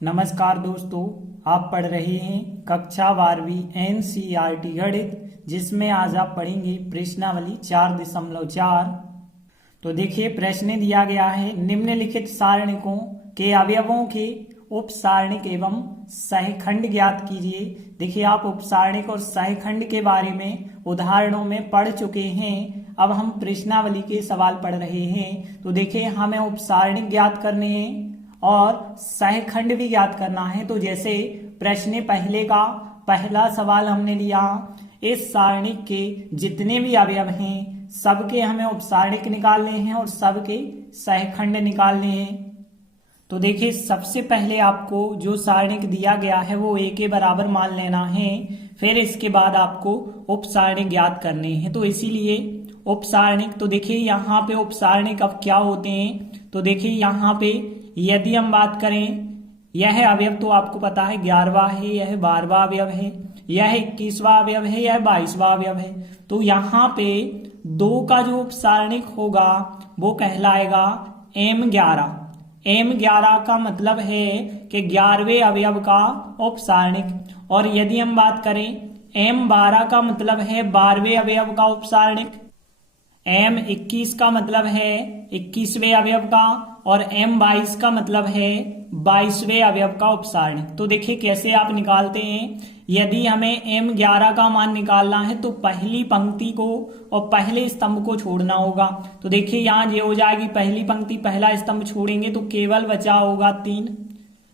नमस्कार दोस्तों, आप पढ़ रहे हैं कक्षा 12वीं एनसीईआरटी गणित, जिसमें आज आप पढ़ेंगे प्रश्नावली 4.4। तो देखिए, प्रश्न दिया गया है निम्नलिखित सारणिकों के अवयवों के उपसारणिक एवं सहखंड ज्ञात कीजिए। देखिए, आप उपसारणिक और सहखंड के बारे में उदाहरणों में पढ़ चुके हैं। अब हम प्रश्नावली के सवाल पढ़ रहे हैं। तो देखिए, हमें उपसारणिक ज्ञात करने हैं और सहखंड भी ज्ञात करना है। तो जैसे प्रश्न पहले का पहला सवाल हमने लिया, इस सारणिक के जितने भी अवयव हैं सबके हमें उपसारणिक निकालने हैं और सबके सहखंड निकालने हैं। तो देखिए, सबसे पहले आपको जो सारणिक दिया गया है वो a के बराबर मान लेना है। फिर इसके बाद आपको उपसारणिक ज्ञात करने हैं। तो इसीलिए उपसारणिक, तो देखिए यहाँ पे उपसारणिक अब क्या होते हैं। तो देखिए यहाँ पे यदि हम बात करें, यह अवयव तो आपको पता है 11वां है, यह 12वां अवयव है, यह 21वां अवयव है, यह 22वां अवयव है। तो यहाँ पे 2 का जो उपसारणिक होगा वो कहलाएगा M11। M11 का मतलब है कि 11वें अवयव का उपसारणिक। और यदि हम बात करें M12 का मतलब है 12वें अवयव का उपसारणिक, M21 का मतलब है 21वें अवयव का, और M22 का मतलब है 22वें अवयव का उपसारणिक। तो देखिए कैसे आप निकालते हैं। यदि हमें M11 का मान निकालना है तो पहली पंक्ति को और पहले स्तंभ को छोड़ना होगा। तो देखिए यहाँ ये हो जाएगी पहली पंक्ति, पहला स्तंभ छोड़ेंगे तो केवल बचा होगा 3।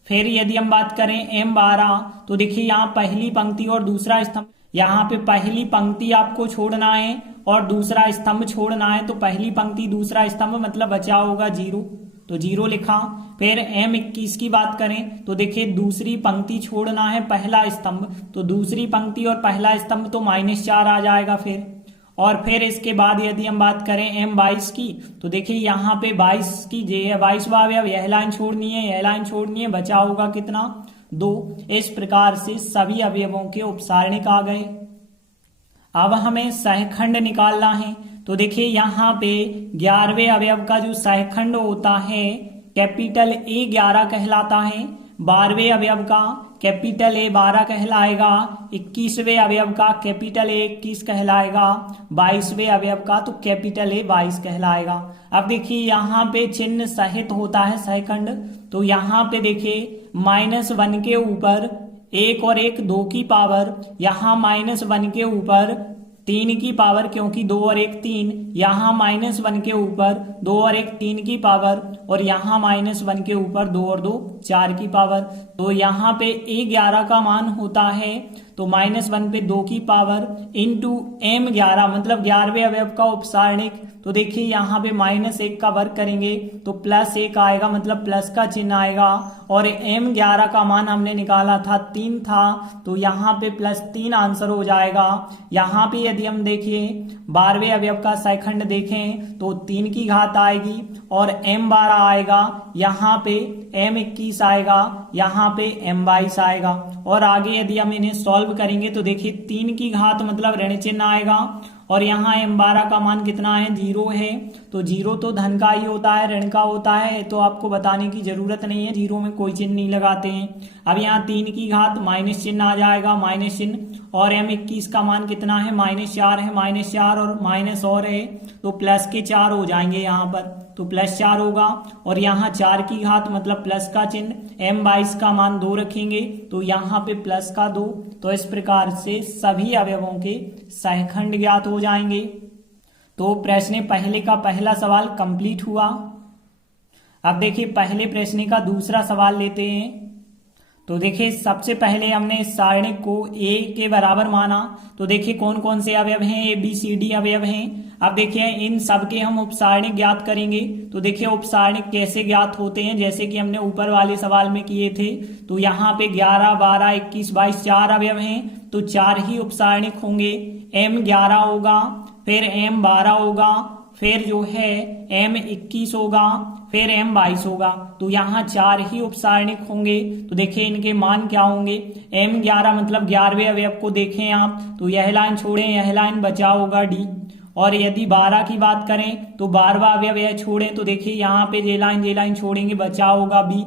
फिर यदि हम बात करें M12, तो देखिए यहाँ पहली पंक्ति और दूसरा स्तंभ, यहाँ पे पहली पंक्ति आपको छोड़ना है और दूसरा स्तंभ छोड़ना है। तो पहली पंक्ति दूसरा स्तंभ मतलब बचा होगा 0, तो 0 लिखा। फिर M21 की बात करें तो देखिए दूसरी पंक्ति छोड़ना है पहला स्तंभ, तो दूसरी पंक्ति और पहला स्तंभ तो -4 आ जाएगा। और फिर इसके बाद यदि हम बात करें M22 की, तो देखिए यहाँ पे 22 की जे है 22वां अवयव, यह लाइन छोड़नी है, यह लाइन छोड़नी है, बचा होगा कितना 2। इस प्रकार से सभी अवयवों के उपसारणिक आ गए। अब हमें सहखंड निकालना है। तो देखिए यहाँ पे 11वें अवयव का जो सहखंड होता है कैपिटल A11 कहलाता है, 12वें अवयव का कैपिटल A12 कहलाएगा, 21वें अवयव का कैपिटल A21 कहलाएगा, 22वें अवयव का तो कैपिटल A22 कहलाएगा। अब देखिए यहाँ पे चिन्ह सहित होता है सहखंड। तो यहाँ पे देखिए -1 के ऊपर 1 और 1 2 की पावर, यहाँ -1 के ऊपर 3 की पावर, क्योंकि 2 और 1 3, यहाँ -1 के ऊपर 2 और 1 3 की पावर, और यहाँ -1 के ऊपर 2 और 2 4 की पावर। तो यहाँ पे A11 का मान होता है तो -1 पे 2 की पावर इंटू M11 मतलब 11वें अवयव का उपसारणिक। तो देखिए यहाँ पे -1 का वर्ग करेंगे तो +1 आएगा, मतलब प्लस का चिन्ह आएगा। और M11 का मान हमने निकाला था 3 था, तो यहाँ पे +3 आंसर हो जाएगा। यहाँ पे यदि हम देखिए 12वें अवयव का सहखंड देखें तो 3 की घात आएगी और M12 आएगा, यहाँ पे M21 आएगा, यहाँ पे M22 आएगा। और आगे यदि हम इन्हें सॉल्व करेंगे तो देखिए 3 की घात मतलब ऋण चिन्ह आएगा, और यहाँ M12 का मान कितना है 0 है। तो 0 तो धन का ही होता है, ऋण का होता है, तो आपको बताने की जरूरत नहीं है, 0 में कोई चिन्ह नहीं लगाते हैं। अब यहाँ 3 की घात माइनस चिन्ह आ जाएगा, माइनस चिन्ह, और M21 का मान कितना है -4 है, -4 और माइनस और है तो प्लस के 4 हो जाएंगे यहाँ पर, तो +4 होगा। और यहाँ 4 की घात मतलब प्लस का चिन्ह, M22 का मान 2 रखेंगे तो यहाँ पे प्लस का 2। तो इस प्रकार से सभी अवयवों के सहखंड ज्ञात हो जाएंगे। तो प्रश्न पहले का पहला सवाल कंप्लीट हुआ। अब देखिए पहले प्रश्न का दूसरा सवाल लेते हैं। तो देखिए सबसे पहले हमने इस सारणिक को A के बराबर माना। तो देखिए कौन कौन से अवयव हैं, ABCD अवयव हैं। अब देखिए इन सब के हम उपसारणिक ज्ञात करेंगे। तो देखिए उपसारणिक कैसे ज्ञात होते हैं, जैसे कि हमने ऊपर वाले सवाल में किए थे। तो यहाँ पे 11 12 21 22 4 अवयव हैं, तो 4 ही उपसारणिक होंगे। M11 होगा, फिर M12 होगा, फिर जो है M21 होगा, फिर M22 होगा। तो यहाँ 4 ही उपसारणिक होंगे। तो देखिए इनके मान क्या होंगे। M11 मतलब 11वें अवयव को देखें आप, तो यह लाइन छोड़ें, यह लाइन बचा होगा D। और यदि 12 की बात करें तो 12वां अवयव यह छोड़ें, तो देखिए यहाँ पे जे लाइन छोड़ेंगे, बचा होगा B।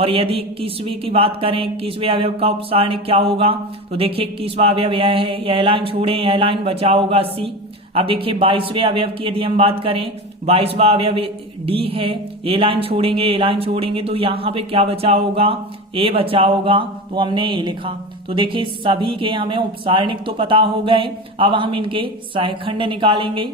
और यदि 21वीं की बात करें, 21वें अवयव का उपसारणिक क्या होगा, तो देखिए 21वां अवयव यह है, यह लाइन छोड़े, यह लाइन बचा होगा सी। अब देखिए 22वें अवयव की यदि हम बात करें, 22वां अवयव डी है, ए लाइन छोड़ेंगे, ए लाइन छोड़ेंगे तो यहाँ पे क्या बचा होगा, ए बचा होगा, तो हमने ए लिखा। तो देखिए सभी के हमें उपसारणिक तो पता हो गए, अब हम इनके सहखंड निकालेंगे।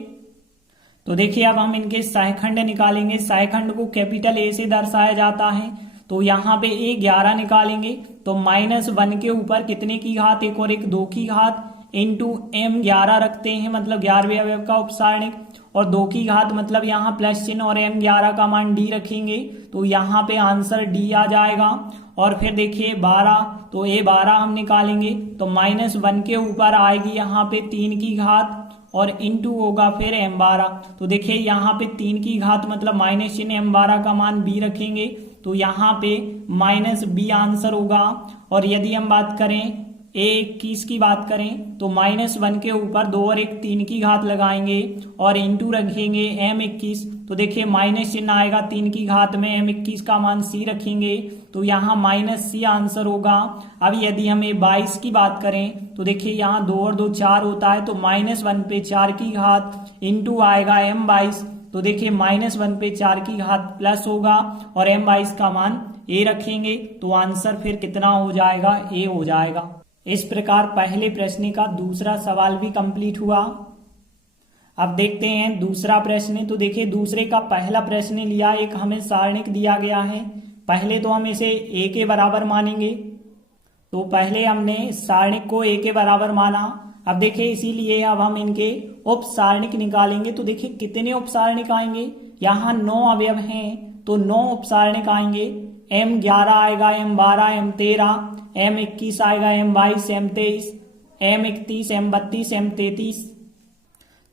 तो देखिए अब हम इनके सहखंड निकालेंगे। सहखंड को कैपिटल ए से दर्शाया जाता है, तो यहाँ पे ए 11 निकालेंगे तो -1 के ऊपर कितने की घात, एक और एक 2 की घात इंटू m 11 रखते हैं, मतलब 11वें अवयव का उपसारणिक, और 2 की घात मतलब यहाँ प्लस चिन्ह और m 11 का मान d रखेंगे, तो यहाँ पे आंसर d आ जाएगा। और फिर देखिए 12, तो a 12 हम निकालेंगे तो -1 के ऊपर आएगी यहाँ पे 3 की घात और इंटू होगा फिर m 12, तो देखिए यहाँ पे 3 की घात मतलब माइनस चिन्ह m 12 का मान b रखेंगे, तो यहाँ पे -b आंसर होगा। और यदि हम बात करें a21 की बात करें तो -1 के ऊपर 2 और 1 3 की घात लगाएंगे और इंटू रखेंगे m21, तो देखिए माइनस चिन्ह आएगा 3 की घात में, m21 का मान c रखेंगे, तो यहाँ -c आंसर होगा। अब यदि हम a22 की बात करें तो देखिए यहाँ 2 और 2 4 होता है, तो -1 पे 4 की घात इंटू आएगा m22, तो देखिए -1 पे 4 की घात प्लस होगा और m22 का मान a रखेंगे, तो आंसर फिर कितना हो जाएगा, a हो जाएगा। इस प्रकार पहले प्रश्न का दूसरा सवाल भी कंप्लीट हुआ। अब देखते हैं दूसरा प्रश्न। तो देखिए दूसरे का पहला प्रश्न लिया, एक हमें सारणिक दिया गया है, पहले तो हम इसे a के बराबर मानेंगे, तो पहले हमने सारणिक को a के बराबर माना। अब देखिए इसीलिए अब हम इनके उपसारणिक निकालेंगे, तो देखिए कितने उपसारणिक आएंगे, यहाँ 9 अवयव हैं तो 9 उपसारणिक आएंगे, m 11 आएगा, m 12, m 13, m 21 आएगा, m 22, m 23, m 31, m 32, m 33।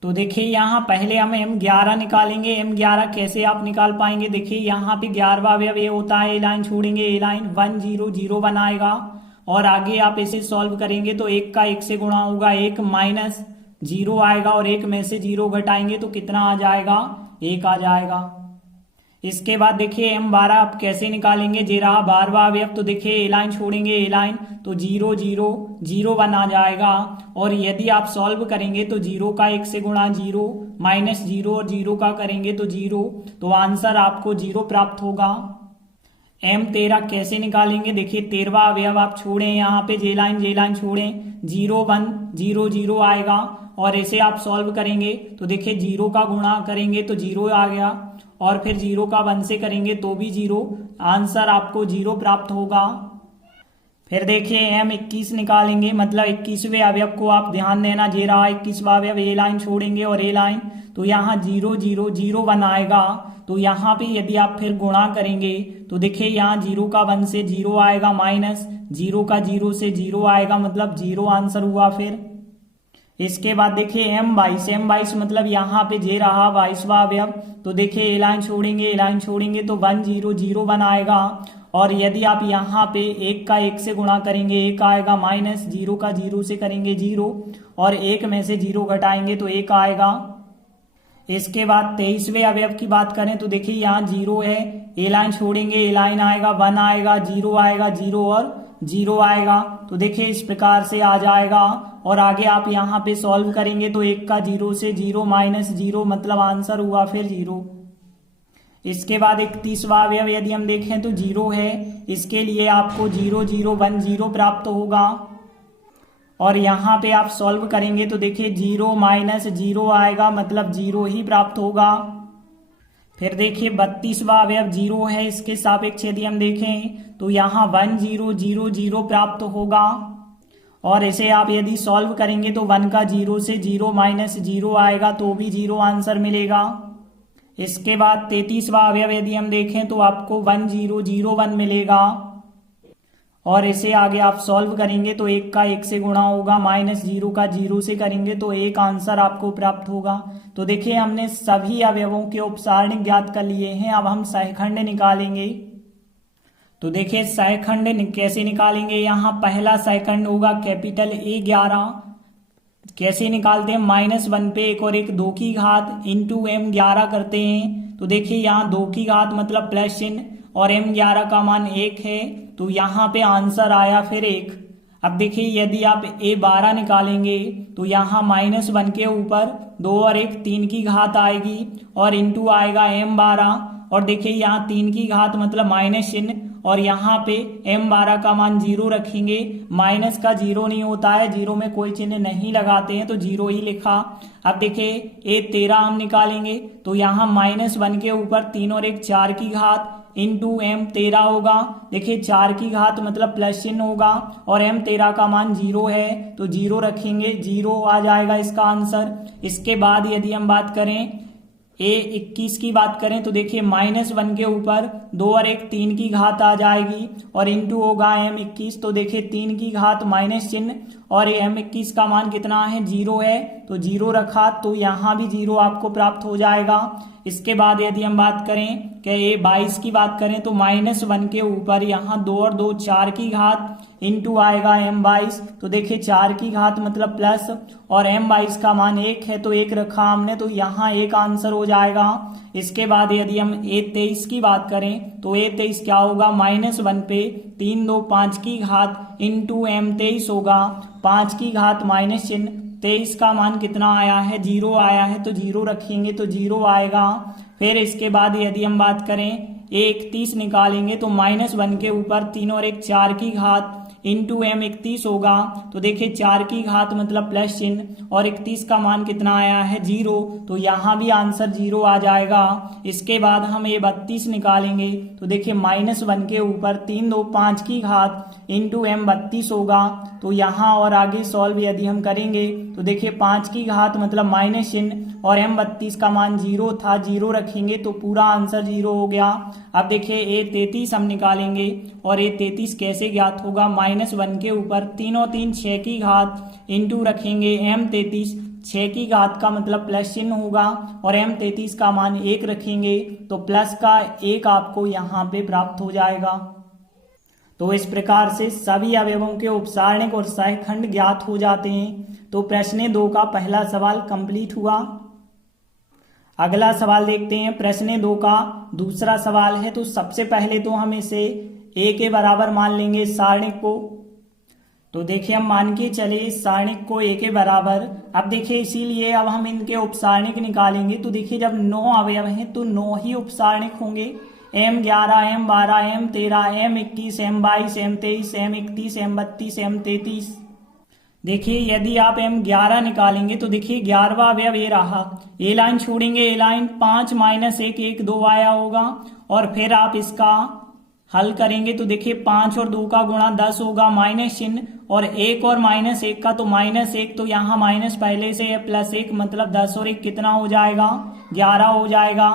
तो देखिए यहाँ पहले हम m 11 निकालेंगे। m 11 कैसे आप निकाल पाएंगे, देखिए यहाँ पे 11वां अवयव ये होता है, ए लाइन छोड़ेंगे, ए लाइन 1 0 0 1 आएगा, और आगे आप इसे सॉल्व करेंगे तो 1 का 1 से गुणा होगा, 1 -0 आएगा और 1 में से 0 घटाएंगे तो कितना आ जाएगा, 1 आ जाएगा। इसके बाद देखिए m 12 आप कैसे निकालेंगे, जे रहा 12वां अवयव, तो देखिए ए लाइन छोड़ेंगे, ए लाइन तो 0 0 0 1 आ जाएगा, और यदि आप सॉल्व करेंगे तो 0 का 1 से गुणा 0 -0 और 0 का करेंगे तो 0, तो आंसर आपको 0 प्राप्त होगा। m 13 कैसे निकालेंगे, देखिए 13वां अवयव आप छोड़ें, यहाँ पे जे लाइन छोड़ें, 0 1 0 0 आएगा, और इसे आप सॉल्व करेंगे तो देखिए 0 का गुणा करेंगे तो 0 आ गया, और फिर 0 का 1 से करेंगे तो भी 0, आंसर आपको 0 प्राप्त होगा। फिर देखिए m 21 निकालेंगे, मतलब 21वें अवयव को आप ध्यान देना, जे रहा 21वां अवयव, ए लाइन छोड़ेंगे और ए लाइन, तो यहाँ 0 0 0 1 आएगा, तो यहाँ पे यदि आप फिर गुणा करेंगे तो देखिए यहाँ 0 का 1 से 0 आएगा, -0 का 0 से 0 आएगा, मतलब 0 आंसर हुआ। फिर इसके बाद देखिए m 22 मतलब यहाँ पे जे रहा 22वां अवयव, तो देखिए ए लाइन छोड़ेंगे तो 1 0 0 1 आएगा, और यदि आप यहाँ पे 1 का 1 से गुणा करेंगे 1 आएगा, -0 का 0 से करेंगे 0, और 1 में से 0 घटाएंगे तो 1 आएगा। इसके बाद 23वें अवयव की बात करें तो देखिए यहाँ 0 है, ए लाइन छोड़ेंगे, ए लाइन आएगा, 1 आएगा, 0 आएगा, 0 और 0 आएगा, तो देखिए इस प्रकार से आ जाएगा, और आगे आप यहाँ पे सॉल्व करेंगे तो 1 का 0 से 0 -0 मतलब आंसर हुआ फिर 0। इसके बाद 31वां अवयव यदि हम देखें तो 0 है, इसके लिए आपको 0 0 1 0 प्राप्त होगा, और यहाँ पे आप सॉल्व करेंगे तो देखिए 0 -0 आएगा, मतलब 0 ही प्राप्त होगा। फिर देखिए 32वां अवयव 0 है, इसके सापेक्ष यदि हम देखें तो यहाँ 1 0 0 0 प्राप्त होगा, और इसे आप यदि सॉल्व करेंगे तो 1 का 0 से 0 -0 आएगा, तो भी 0 आंसर मिलेगा। इसके बाद 33वां अवयव यदि हम देखें तो आपको 1 0 0 1 मिलेगा, और इसे आगे आप सॉल्व करेंगे तो 1 का 1 से गुणा होगा, -0 का 0 से करेंगे तो 1 आंसर आपको प्राप्त होगा। तो देखिए हमने सभी अवयवों के उपसारणिक ज्ञात कर लिए हैं, अब हम सहखंड निकालेंगे। तो देखिए सहखंड कैसे निकालेंगे, यहाँ पहला सहखंड होगा कैपिटल A11, कैसे निकालते हैं, -1 पे 1 और 1 2 की घात इंटू m 11 करते हैं, तो देखिए यहाँ 2 की घात मतलब प्लस चिन्ह और m11 का मान 1 है, तो यहाँ पे आंसर आया फिर 1। अब देखिए यदि आप a12 निकालेंगे तो यहाँ -1 के ऊपर 2 और 1 3 की घात आएगी और इंटू आएगा m12, और देखिए यहाँ 3 की घात मतलब माइनस चिन्ह, और यहाँ पे m12 का मान 0 रखेंगे। माइनस का 0 नहीं होता है, 0 में कोई चिन्ह नहीं लगाते हैं तो 0 ही लिखा। अब देखिए a13 हम निकालेंगे तो यहाँ -1 के ऊपर 3 और 1 4 की घात इंटू m13 होगा। देखिए 4 की घात मतलब प्लस चिन्ह होगा और m13 का मान 0 है तो 0 रखेंगे, 0 आ जाएगा इसका आंसर। इसके बाद यदि हम बात करें a21 की बात करें तो देखिए -1 के ऊपर 2 और 1 3 की घात आ जाएगी और इंटू होगा m21, तो देखिए 3 की घात माइनस चिन्ह और m21 का मान कितना है 0 है तो 0 रखा, तो यहाँ भी 0 आपको प्राप्त हो जाएगा। इसके बाद यदि हम बात करें कि a22 की बात करें तो -1 के ऊपर यहाँ 2 और 2 4 की घात इंटू आएगा m22, तो देखिए 4 की घात मतलब प्लस और m22 का मान 1 है तो 1 रखा हमने, तो यहाँ 1 आंसर हो जाएगा। इसके बाद यदि हम a23 की बात करें तो a23 क्या होगा, -1 पे 3 2 5 की घात इंटू m23 होगा, 5 की घात माइनस चिन्ह, 23 का मान कितना आया है 0 आया है तो 0 रखेंगे तो 0 आएगा। फिर इसके बाद यदि हम बात करें a31 निकालेंगे तो -1 के ऊपर 3 और 1 4 की घात इंटू m31 होगा, तो देखिए 4 की घात मतलब प्लस चिन्ह और 31 का मान कितना आया है 0, तो यहाँ भी आंसर 0 आ जाएगा। इसके बाद हम a32 निकालेंगे तो देखिए -1 के ऊपर 3 2 5 की घात इंटू m32 होगा, तो यहाँ और आगे सॉल्व यदि हम करेंगे तो देखिए 5 की घात मतलब माइनस चिन्ह और m32 का मान 0 था, 0 रखेंगे तो पूरा आंसर 0 हो गया। अब देखिए a33 हम निकालेंगे और a33 कैसे ज्ञात होगा, -1 के ऊपर 3 और 3 6 की घात इंटू रखेंगे m33, 6 की घात का मतलब प्लस चिन्ह होगा और m33 का मान 1 रखेंगे तो प्लस का 1 आपको यहाँ पे प्राप्त हो जाएगा। तो इस प्रकार से सभी अवयवों के उपसारणिक और सहखंड ज्ञात हो जाते हैं। तो प्रश्न 2 का पहला सवाल कंप्लीट हुआ। अगला सवाल देखते हैं। प्रश्न 2 का दूसरा सवाल है, तो सबसे पहले तो हम इसे a के बराबर मान लेंगे सारणिक को। तो देखिए हम मान के चले इस सारणिक को a के बराबर। अब देखिए इसीलिए अब हम इनके उपसारणिक निकालेंगे। तो देखिए जब 9 अवयव हैं तो 9 ही उपसारणिक होंगे, m11 m12 m13 m21 m22 m23 m31 m32 m33। देखिए यदि आप m11 निकालेंगे तो देखिए 11वां अवयव ये रहा, ए लाइन छोड़ेंगे, ए लाइन 5 -1 1 2 आया होगा और फिर आप इसका हल करेंगे तो देखिए 5 और 2 का गुणा 10 होगा, माइनस चिन्ह और 1 और -1 का तो -1, तो यहाँ माइनस पहले से है +1 मतलब 10 और 1 कितना हो जाएगा 11 हो जाएगा।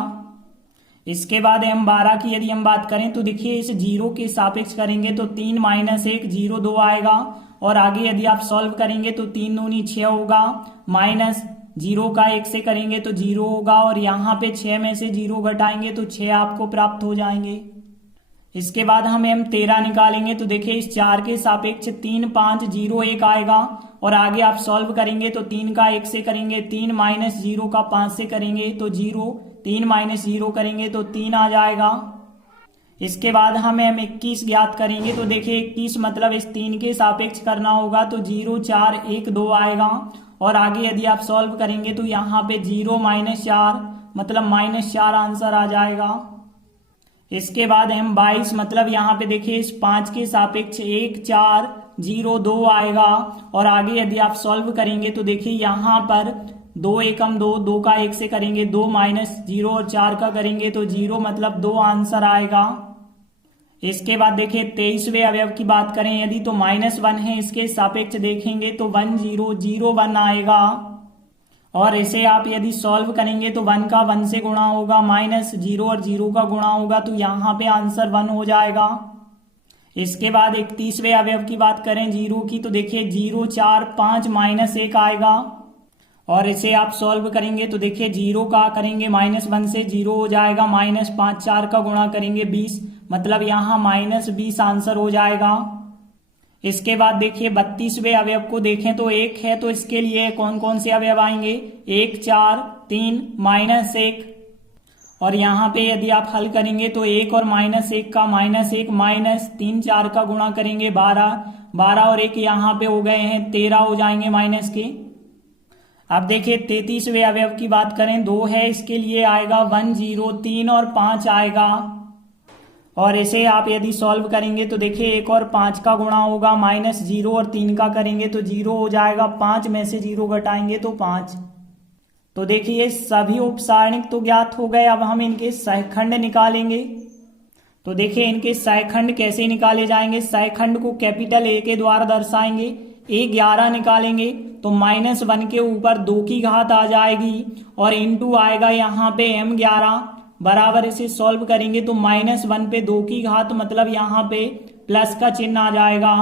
इसके बाद m12 की यदि हम बात करें तो देखिए इस 0 के सापेक्ष करेंगे तो 3 -1 0 2 आएगा और आगे यदि आप सॉल्व करेंगे तो 3 दूनी 6 होगा, -0 का 1 से करेंगे तो 0 होगा और यहाँ पे 6 में से 0 घटाएंगे तो 6 आपको प्राप्त हो जाएंगे। इसके बाद हम m13 निकालेंगे तो देखिए इस 4 के सापेक्ष 3 5 0 1 आएगा और आगे आप सॉल्व करेंगे तो 3 का 1 से करेंगे 3 -0 का 5 से करेंगे तो 0, 3 -0 करेंगे तो 3 आ जाएगा। इसके बाद हम m21 ज्ञात करेंगे तो देखिए 21 मतलब इस 3 के सापेक्ष करना होगा तो 0 4 1 2 आएगा और आगे यदि आप सॉल्व करेंगे तो यहाँ पे 0 -4 मतलब -4 आंसर आ जाएगा। इसके बाद m22 मतलब यहाँ पे देखिए इस 5 के सापेक्ष 1 4 0 2 आएगा और आगे यदि आप सॉल्व करेंगे तो देखिए यहाँ पर 2 एकम 2, 2 का 1 से करेंगे 2 -0 और 4 का करेंगे तो 0 मतलब 2 आंसर आएगा। इसके बाद देखिए 23वें अवयव की बात करें यदि तो -1 है, इसके सापेक्ष देखेंगे तो 1 0 0 1 आएगा और इसे आप यदि सॉल्व करेंगे तो 1 का 1 से गुणा होगा, -0 और 0 का गुणा होगा तो यहाँ पे आंसर 1 हो जाएगा। इसके बाद 31वें अवयव की बात करें 0 की तो देखिए 0 4 5 -1 आएगा और इसे आप सॉल्व करेंगे तो देखिए 0 का करेंगे -1 से 0 हो जाएगा, -5 4 का गुणा करेंगे 20 मतलब यहाँ -20 आंसर हो जाएगा। इसके बाद देखिए 32वें अवयव को देखें तो 1 है तो इसके लिए कौन कौन से अवयव आएंगे 1 4 3 -1 और यहाँ पे यदि आप हल करेंगे तो 1 और -1 का -1 माइनस 3 4 का गुणा करेंगे 12, 12 और 1 यहाँ पे हो गए हैं 13 हो जाएंगे माइनस के। अब देखिए 33वें अवयव की बात करें, 2 है, इसके लिए आएगा 1 0, 3 और 5 आएगा। और इसे आप यदि सॉल्व करेंगे तो देखिए 1 और 5 का गुणा होगा, -0 और 3 का करेंगे तो 0 हो जाएगा, 5 में से 0 घटाएंगे तो 5। तो देखिए सभी उपसारणिक तो ज्ञात हो गए, अब हम इनके सहखंड निकालेंगे। तो देखिए इनके सहखंड कैसे निकाले जाएंगे, सहखंड को कैपिटल A के द्वारा दर्शाएंगे। A 11 निकालेंगे तो -1 के ऊपर 2 की घात आ जाएगी और इंटू आएगा यहाँ पे M11 बराबर, इसे सॉल्व करेंगे तो -1 पे 2 की घात मतलब यहाँ पे प्लस का चिन्ह आ जाएगा।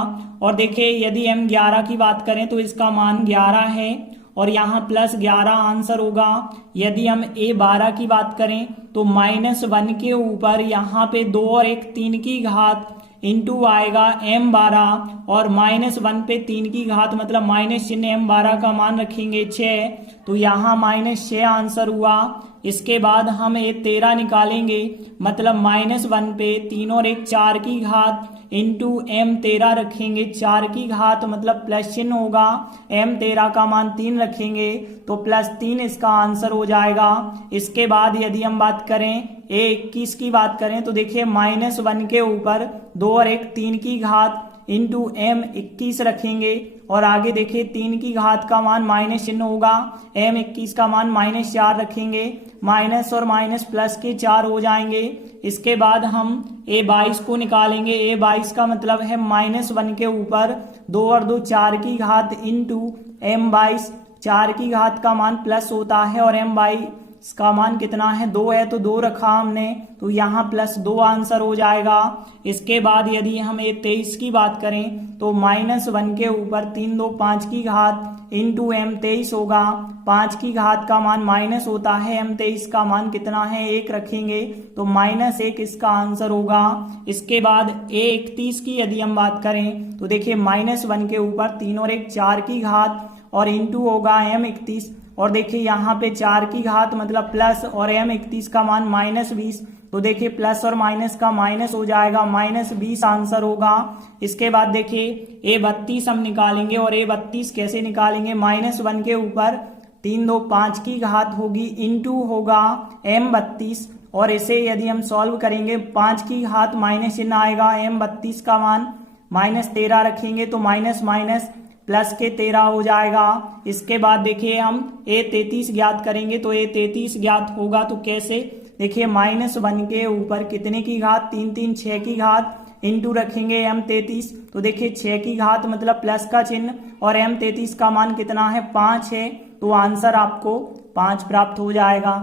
और देखिए यदि M11 की बात करें तो इसका मान 11 है और यहाँ +11 आंसर होगा। यदि हम A12 की बात करें तो -1 के ऊपर यहाँ पे 2 और 1 3 की घात इंटू आएगा M12 और -1 पे 3 की घात मतलब माइनस चिन्ह, M12 का मान रखेंगे 6 तो यहाँ -6 आंसर हुआ। इसके बाद हम A13 निकालेंगे मतलब -1 पे 3 और 1 4 की घात इंटू M13 रखेंगे 4 की घात मतलब प्लस चिन्ह होगा, M13 का मान 3 रखेंगे तो +3 इसका आंसर हो जाएगा। इसके बाद यदि हम बात करें A21 की बात करें तो देखिए -1 के ऊपर 2 और 1 3 की घात इंटू M21 रखेंगे और आगे देखिए 3 की घात का मान माइनस चिन्ह होगा, M21 का मान -4 रखेंगे, माइनस और माइनस प्लस के 4 हो जाएंगे। इसके बाद हम A22 को निकालेंगे, A22 का मतलब है -1 के ऊपर 2 और 2 4 की घात इंटू M22, 4 की घात का मान प्लस होता है और M22 का मान कितना है 2 है तो 2 रखा हमने तो यहाँ +2 आंसर हो जाएगा। इसके बाद यदि हम A23 की बात करें तो -1 के ऊपर 3 2 5 की घात इंटू M23 होगा, 5 की घात का मान माइनस होता है, M23 का मान कितना है 1 रखेंगे तो -1 इसका आंसर होगा। इसके बाद A31 की यदि हम बात करें तो देखिए -1 के ऊपर 3 और 1 4 की घात और इंटू होगा M31 और देखिए यहाँ पे 4 की घात मतलब प्लस और M31 का मान -20 तो देखिए प्लस और माइनस का माइनस हो जाएगा, -20 आंसर होगा। इसके बाद देखिए A32 हम निकालेंगे और A32 कैसे निकालेंगे, -1 के ऊपर 3 2 5 की घात होगी इंटू होगा M32 और इसे यदि हम सॉल्व करेंगे 5 की घात माइनस चिन्ह आएगा, M32 का मान -13 रखेंगे तो माइनस माइनस प्लस के 13 हो जाएगा। इसके बाद देखिए हम A33 ज्ञात करेंगे तो A33 ज्ञात होगा तो कैसे, देखिए -1 के ऊपर कितने की घात 3 3 6 की घात इंटू रखेंगे M33 तो देखिए 6 की घात मतलब प्लस का चिन्ह और M33 का मान कितना है 5 है तो आंसर आपको 5 प्राप्त हो जाएगा।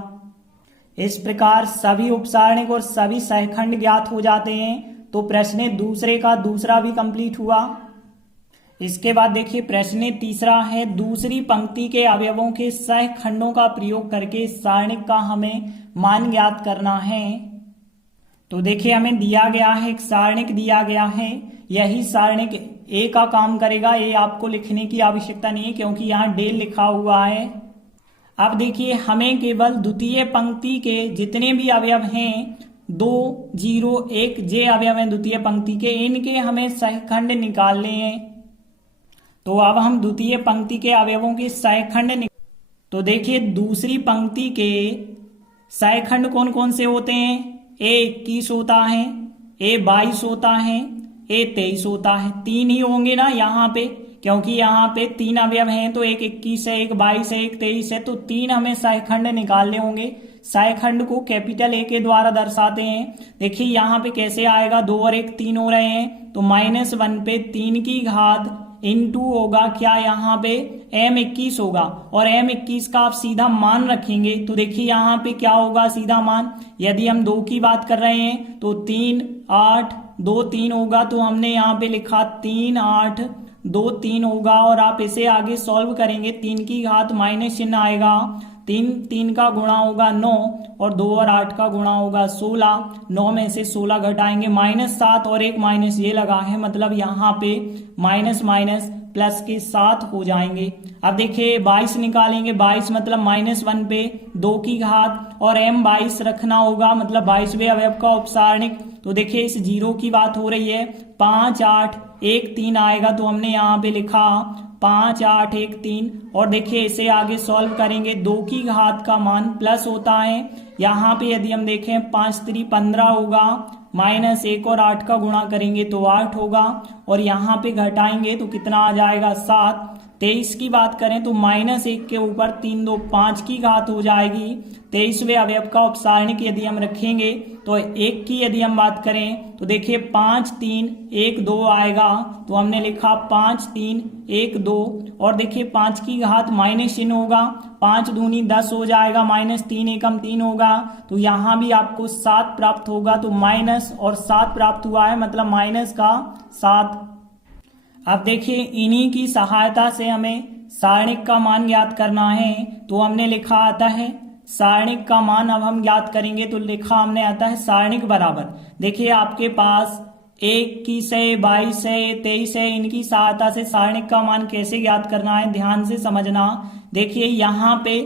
इस प्रकार सभी उपसारणिक और सभी सहखंड ज्ञात हो जाते हैं। तो प्रश्न दूसरे का दूसरा भी कंप्लीट हुआ। इसके बाद देखिए प्रश्न तीसरा है, दूसरी पंक्ति के अवयवों के सहखंडों का प्रयोग करके सारणिक का हमें मान ज्ञात करना है। तो देखिए हमें दिया गया है, एक सारणिक दिया गया है, यही सारणिक ए का काम करेगा। ये आपको लिखने की आवश्यकता नहीं है क्योंकि यहाँ डेल लिखा हुआ है। अब देखिए हमें केवल द्वितीय पंक्ति के जितने भी अवयव हैं 2 0 1 जे अवयव हैं द्वितीय पंक्ति के, इनके हमें सहखंड निकालने हैं। तो अब हम द्वितीय पंक्ति के अवयवों के सहखंड तो देखिए दूसरी पंक्ति के सहखंड कौन कौन से होते हैं, A21 होता है, A22 होता है, A23 होता है। 3 ही होंगे ना यहाँ पे, क्योंकि यहाँ पे 3 अवयव हैं तो एक 21 है, एक 22 है, एक 23 है, तो 3 हमें सहखंड निकालने होंगे। सहखंड को कैपिटल A के द्वारा दर्शाते हैं। देखिए यहाँ पे कैसे आएगा, 2 और 1 3 हो रहे हैं तो -1 पे 3 की घात इंटू होगा क्या, यहाँ पे M21 होगा और M21 का आप सीधा मान रखेंगे तो देखिए यहाँ पे क्या होगा सीधा मान। यदि हम 2 की बात कर रहे हैं तो 3 8 2 3 होगा तो हमने यहाँ पे लिखा 3 8 2 3 होगा और आप इसे आगे सॉल्व करेंगे 3 की घात माइनस चिन्ह आएगा, 3 का गुणा होगा 9 और 2 और 8 का गुणा होगा 16, 9 में से 16 घटाएंगे -7 और एक माइनस ये लगा है मतलब यहाँ पे माइनस माइनस प्लस के 7 हो जाएंगे। अब देखिए 22 निकालेंगे, 22 मतलब -1 पे 2 की घात और m 22 रखना होगा, मतलब 22वें अवयव का उपसारणिक। तो देखिए इस 0 की बात हो रही है, 5 8 1 3 आएगा, तो हमने यहाँ पे लिखा 5 8 1 3। और देखिए इसे आगे सॉल्व करेंगे, 2 की घात का मान प्लस होता है, यहाँ पे यदि हम देखें 5 3 15 होगा, -1 और 8 का गुणा करेंगे तो 8 होगा, और यहाँ पे घटाएंगे तो कितना आ जाएगा 7। 23 की बात करें तो -1 के ऊपर 3 2 5 की घात हो जाएगी। 23वें अवयव का उपसारणिक यदि हम रखेंगे तो 1 की यदि हम बात करें तो देखिए 5 3 1 2 आएगा, तो हमने लिखा 5 3 1 2। और देखिए 5 की घात माइनस चिन्ह होगा, 5 दूनी 10 हो जाएगा, -3 एकम 3 होगा, तो यहाँ भी आपको 7 प्राप्त होगा। तो माइनस और 7 प्राप्त हुआ है, मतलब -7। अब देखिए इन्हीं की सहायता से हमें सारणिक का मान ज्ञात करना है, तो हमने लिखा आता है सारणिक का मान। अब हम ज्ञात करेंगे तो लिखा हमने आता है सारणिक बराबर, देखिए आपके पास 21 है, 22 है, 23 है, इनकी सहायता से सारणिक का मान कैसे ज्ञात करना है ध्यान से समझना। देखिए यहाँ पे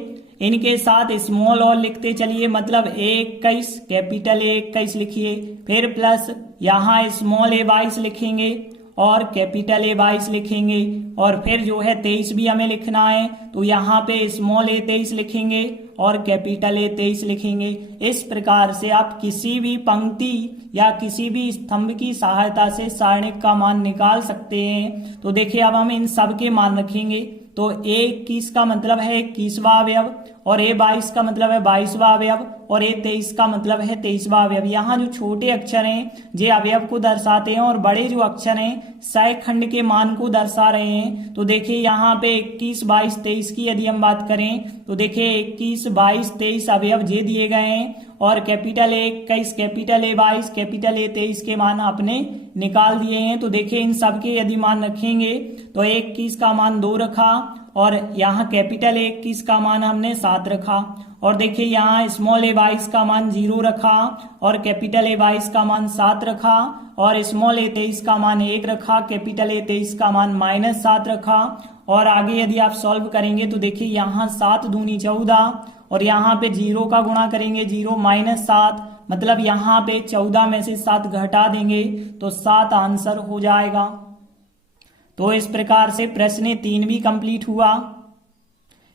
इनके साथ स्मॉल और लिखते चलिए, मतलब 21 कैपिटल A 21 लिखिए, फिर प्लस यहाँ स्मॉल a 22 लिखेंगे और कैपिटल A 22 लिखेंगे, और फिर जो है 23 भी हमें लिखना है, तो यहाँ पे स्मॉल a 23 लिखेंगे और कैपिटल A 23 लिखेंगे। इस प्रकार से आप किसी भी पंक्ति या किसी भी स्तंभ की सहायता से सारणिक का मान निकाल सकते हैं। तो देखिए अब हम इन सब के मान रखेंगे, तो A 21 का मतलब है 21वां अवयव, और A 22 का मतलब है 22वां अवयव, और A 23 का मतलब है 23वां अवयव। यहाँ जो छोटे अक्षर हैं ये अवयव को दर्शाते हैं, और बड़े जो अक्षर हैं सहखंड के मान को दर्शा रहे हैं। तो देखिए यहाँ पे 21 22 23 की यदि हम बात करें तो देखिए 21 22 23 अवयव ये दिए गए हैं, और capital A 21 capital A 22 capital A 23 के मान आपने निकाल दिए हैं। तो देखिए इन सब के यदि मान रखेंगे तो 21 का मान 2 रखा, और यहाँ कैपिटल A 21 का मान हमने 7 रखा, और देखिए यहाँ स्मॉल a 22 का मान 0 रखा, और कैपिटल A 22 का मान 7 रखा, और स्मॉल a 23 का मान 1 रखा, कैपिटल A 23 का मान -7 रखा। और आगे यदि आप सॉल्व करेंगे तो देखिए यहाँ 7 दूनी 14, और यहाँ पे 0 का गुणा करेंगे, 0 -7, मतलब यहाँ पे 14 में से 7 घटा देंगे तो 7 आंसर हो जाएगा। तो इस प्रकार से प्रश्न 3 भी कंप्लीट हुआ।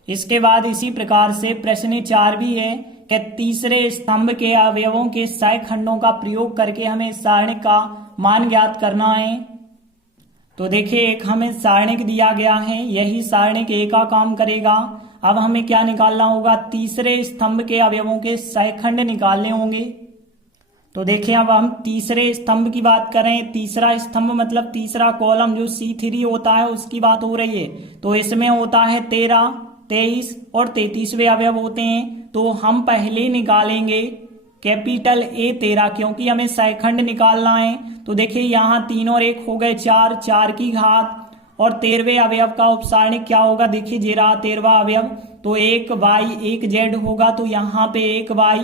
इसके बाद इसी प्रकार से प्रश्न 4 भी है कि तीसरे स्तंभ के अवयवों के सहखंडों का प्रयोग करके हमें सारणिक का मान ज्ञात करना है। तो देखिए एक हमें सारणिक दिया गया है, यही सारणिक A का काम करेगा। अब हमें क्या निकालना होगा, तीसरे स्तंभ के अवयवों के सहखंड निकालने होंगे। तो देखिए अब हम तीसरे स्तंभ की बात करें, तीसरा स्तंभ मतलब तीसरा कॉलम जो C3 होता है उसकी बात हो रही है। तो इसमें होता है 13 23 और 33वें अवयव होते हैं। तो हम पहले निकालेंगे कैपिटल A 13, क्योंकि हमें सहखंड निकालना है। तो देखिए यहाँ 3 और 1 हो गए 4, 4 की घात, और 13वें अवयव का उपसारणिक क्या होगा, देखिए जे रहा 13वां अवयव, तो 1y 1z होगा, तो यहाँ पे 1y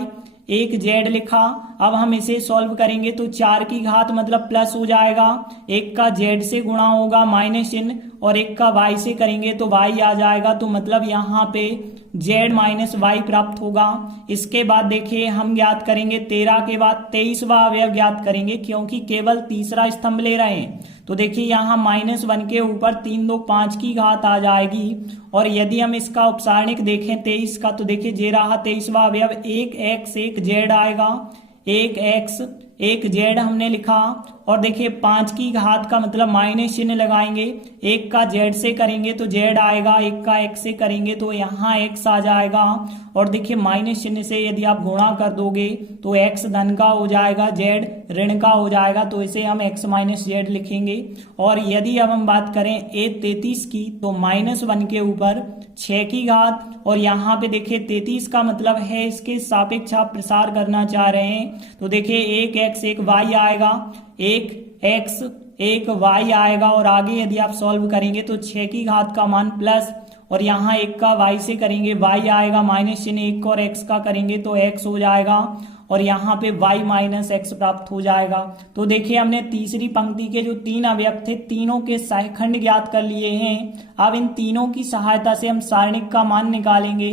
1z लिखा। अब हम इसे सॉल्व करेंगे तो 4 की घात मतलब प्लस हो जाएगा, 1 का z से गुणा होगा माइनस चिन्ह, और 1 का y से करेंगे तो y आ जाएगा, तो मतलब यहाँ पे z माइनस y प्राप्त होगा। इसके बाद देखिए हम ज्ञात करेंगे 13 के बाद 23वां अवयव ज्ञात करेंगे, क्योंकि केवल तीसरा स्तंभ ले रहे हैं। तो देखिए यहाँ -1 के ऊपर 3 2 5 की घात आ जाएगी, और यदि हम इसका उपसारणिक देखें 23 का तो देखिए जे रहा 23वां अवयव 1x 1z आएगा, 1x 1z हमने लिखा, और देखिए 5 की घात का मतलब माइनस चिन्ह लगाएंगे, 1 का z से करेंगे तो z आएगा, 1 का x से करेंगे तो यहाँ x आ जाएगा, और देखिए माइनस चिन्ह से यदि आप गुणा कर दोगे तो x धन का हो जाएगा, z ऋण का हो जाएगा, तो इसे हम x माइनस z लिखेंगे। और यदि अब हम बात करें a 33 की तो -1 के ऊपर 6 की घात, और यहाँ पे देखिए 33 का मतलब है इसके सापेक्ष आप प्रसार करना चाह रहे हैं। तो देखिए 1x 1y आएगा, 1x 1y आएगा, और आगे यदि आप सॉल्व करेंगे तो 6 की घात का मान प्लस, और यहाँ 1 का y से करेंगे y आएगा, माइनस चिन्ह 1 और x का करेंगे तो x हो जाएगा, और यहाँ पे y माइनस एक्स प्राप्त हो जाएगा। तो देखिए हमने तीसरी पंक्ति के जो 3 अवयव थे तीनों के सहखंड ज्ञात कर लिए हैं। अब इन तीनों की सहायता से हम सारणिक का मान निकालेंगे।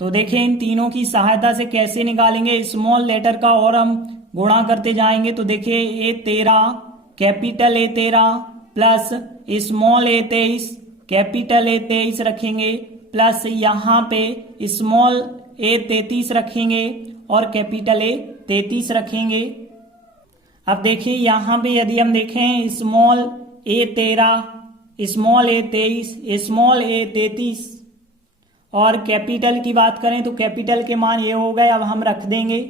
तो देखिए इन तीनों की सहायता से कैसे निकालेंगे, स्मॉल लेटर का और हम गुणा करते जाएंगे। तो देखिए A13 capital A13 plus small A23 capital A23 रखेंगे प्लस यहाँ पे स्मॉल A33 रखेंगे और कैपिटल A33 रखेंगे। अब देखिए यहाँ पे यदि हम देखें small A13 small A23 small A33 और कैपिटल की बात करें तो कैपिटल के मान ये हो गए। अब हम रख देंगे।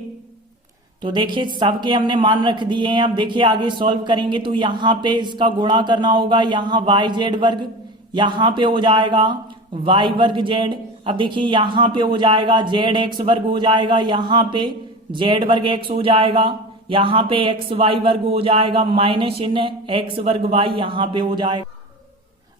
तो देखिए सबके हमने मान रख दिए हैं। अब देखिए आगे सॉल्व करेंगे तो यहाँ पे इसका गुणा करना होगा। यहाँ YZ वर्ग यहाँ पे हो जाएगा Y वर्ग Z। अब देखिए यहाँ पे हो जाएगा ZX वर्ग हो जाएगा, यहाँ पे Z वर्ग X हो जाएगा, यहाँ पे XY वर्ग हो जाएगा माइनस चिन्ह X वर्ग Y यहाँ पे हो जाएगा।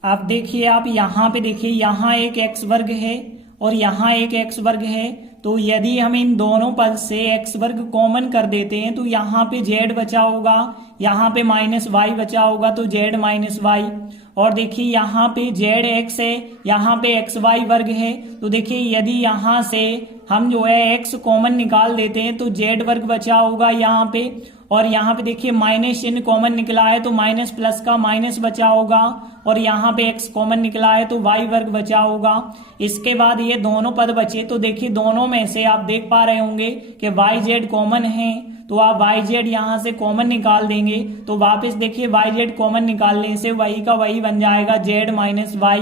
अब देखिए आप यहाँ पे देखिए यहाँ एक X वर्ग है और यहाँ एक X वर्ग है। तो यदि हम इन दोनों पद से X वर्ग कॉमन कर देते हैं तो यहाँ पे Z बचा होगा, यहाँ पे माइनस Y बचा होगा तो Z माइनस Y। और देखिए यहाँ पे ZX है, यहाँ पे XY वर्ग है। तो देखिए यदि यहाँ से हम जो है X कॉमन निकाल देते हैं तो Z वर्ग बचा होगा यहाँ पे, और यहाँ पे देखिए माइनस चिन्ह कॉमन निकला है तो माइनस प्लस का माइनस बचा होगा, और यहाँ पे x कॉमन निकला है तो y वर्ग बचा होगा। इसके बाद ये दोनों पद बचे। तो देखिए दोनों में से आप देख पा रहे होंगे कि yz कॉमन है, तो आप yz यहाँ से कॉमन निकाल देंगे तो वापस देखिए yz कॉमन निकालने से वही का वही बन जाएगा z माइनस y।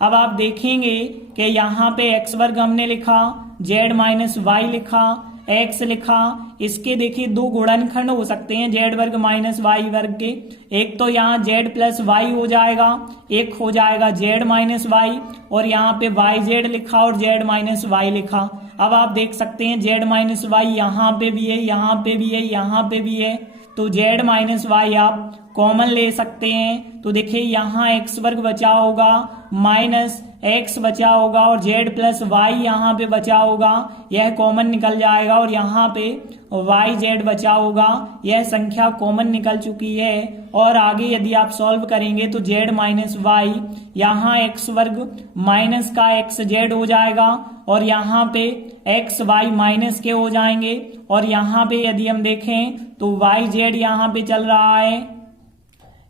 अब आप देखेंगे कि यहाँ पे x वर्ग हमने लिखा, z माइनस y लिखा, x लिखा। इसके देखिए दो गुणनखंड हो सकते हैं z वर्ग माइनस y वर्ग के। एक तो यहाँ z प्लस y हो जाएगा, एक हो जाएगा z माइनस y, और यहाँ पे yz लिखा और z माइनस y लिखा। अब आप देख सकते हैं z माइनस y यहाँ पे भी है, यहाँ पे भी है, यहाँ पे भी है। तो z माइनस y आप कॉमन ले सकते हैं। तो देखिए यहाँ x वर्ग बचा होगा माइनस x बचा होगा और z प्लस y यहाँ पे बचा होगा, यह कॉमन निकल जाएगा, और यहाँ पे yz बचा होगा। यह संख्या कॉमन निकल चुकी है। और आगे यदि आप सॉल्व करेंगे तो z माइनस y यहाँ x वर्ग माइनस का xz हो जाएगा, और यहाँ पे xy माइनस के हो जाएंगे, और यहाँ पे यदि हम देखें तो yz यहाँ पे चल रहा है।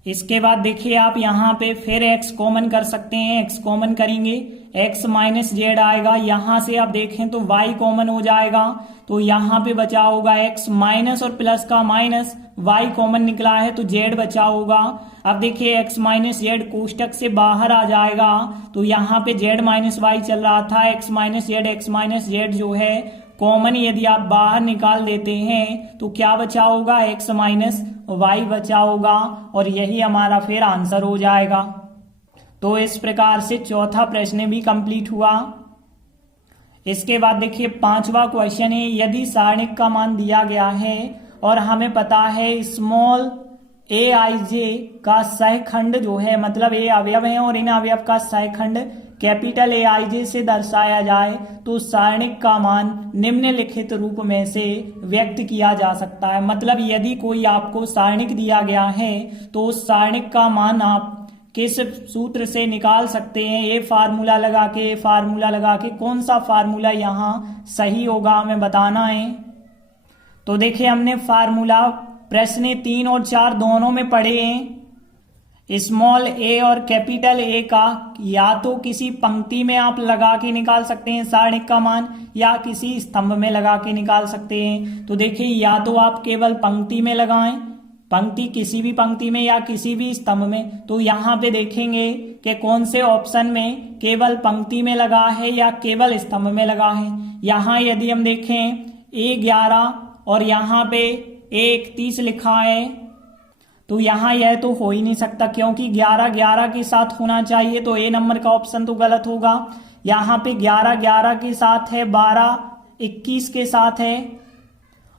इसके बाद देखिए आप यहाँ पे फिर x कॉमन कर सकते हैं, x कॉमन करेंगे x माइनस जेड आएगा। यहाँ से आप देखें तो y कॉमन हो जाएगा, तो यहाँ पे बचा होगा x माइनस और प्लस का माइनस, y कॉमन निकला है तो z बचा होगा। अब देखिए x माइनस जेड कोष्टक से बाहर आ जाएगा, तो यहाँ पे z माइनस y चल रहा था, x माइनस जेड जो है कॉमन यदि आप बाहर निकाल देते हैं तो क्या बचा होगा, x माइनस y बचा होगा, और यही हमारा फिर आंसर हो जाएगा। तो इस प्रकार से चौथा प्रश्न भी कंप्लीट हुआ। इसके बाद देखिए पांचवा क्वेश्चन है, यदि सारणिक का मान दिया गया है और हमें पता है स्मॉल aij का सहखंड जो है, मतलब ये अवयव है और इन अवयव का सहखंड कैपिटल aij से दर्शाया जाए तो सारणिक का मान निम्नलिखित रूप में से व्यक्त किया जा सकता है। मतलब यदि कोई आपको सारणिक दिया गया है तो उस सारणिक का मान आप किस सूत्र से निकाल सकते हैं, ये फार्मूला लगा के, कौन सा फार्मूला यहाँ सही होगा हमें बताना है। तो देखिए हमने फार्मूला प्रश्न 3 और 4 दोनों में पढ़े हैं। स्मॉल a और कैपिटल A का या तो किसी पंक्ति में आप लगा के निकाल सकते हैं सारणिक का मान, या किसी स्तंभ में लगा के निकाल सकते हैं। तो देखिए या तो आप केवल पंक्ति में लगाएं, पंक्ति किसी भी पंक्ति में या किसी भी स्तंभ में। तो यहाँ पे देखेंगे कि कौन से ऑप्शन में केवल पंक्ति में लगा है या केवल स्तंभ में लगा है। यहाँ यदि हम देखें A11 और यहाँ पे A31 लिखा है, तो यहाँ यह तो हो ही नहीं सकता क्योंकि 11 के साथ होना चाहिए, तो A नंबर का ऑप्शन तो गलत होगा। यहाँ पे 11 के साथ है, 12 21 के साथ है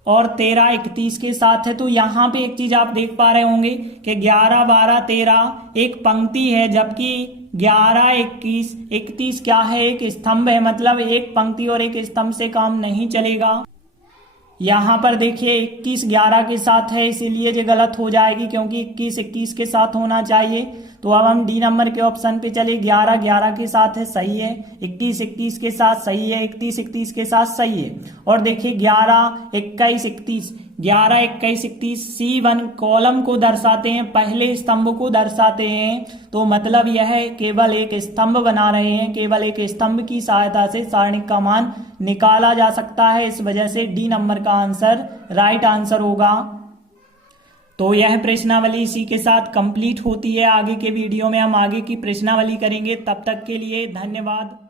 और 13 31 के साथ है। तो यहाँ पे एक चीज आप देख पा रहे होंगे कि 11 12 13 एक पंक्ति है, जबकि 11 21 31 क्या है, एक स्तंभ है। मतलब एक पंक्ति और एक स्तंभ से काम नहीं चलेगा। यहाँ पर देखिए 21 11 के साथ है, इसीलिए ये गलत हो जाएगी क्योंकि 21 21 के साथ होना चाहिए। तो अब हम डी नंबर के ऑप्शन पे चले, 11 11 के साथ है, सही है। 21 21 के साथ सही है, 31 31 के साथ सही है। और देखिए 11 21 31, 11 21 31 C1 कॉलम को दर्शाते हैं, पहले स्तंभ को दर्शाते हैं। तो मतलब यह है केवल एक स्तंभ बना रहे हैं, केवल एक स्तंभ की सहायता से सारणिक का मान निकाला जा सकता है। इस वजह से डी नंबर का आंसर राइट आंसर होगा। तो यह प्रश्नावली इसी के साथ कंप्लीट होती है। आगे के वीडियो में हम आगे की प्रश्नावली करेंगे। तब तक के लिए धन्यवाद।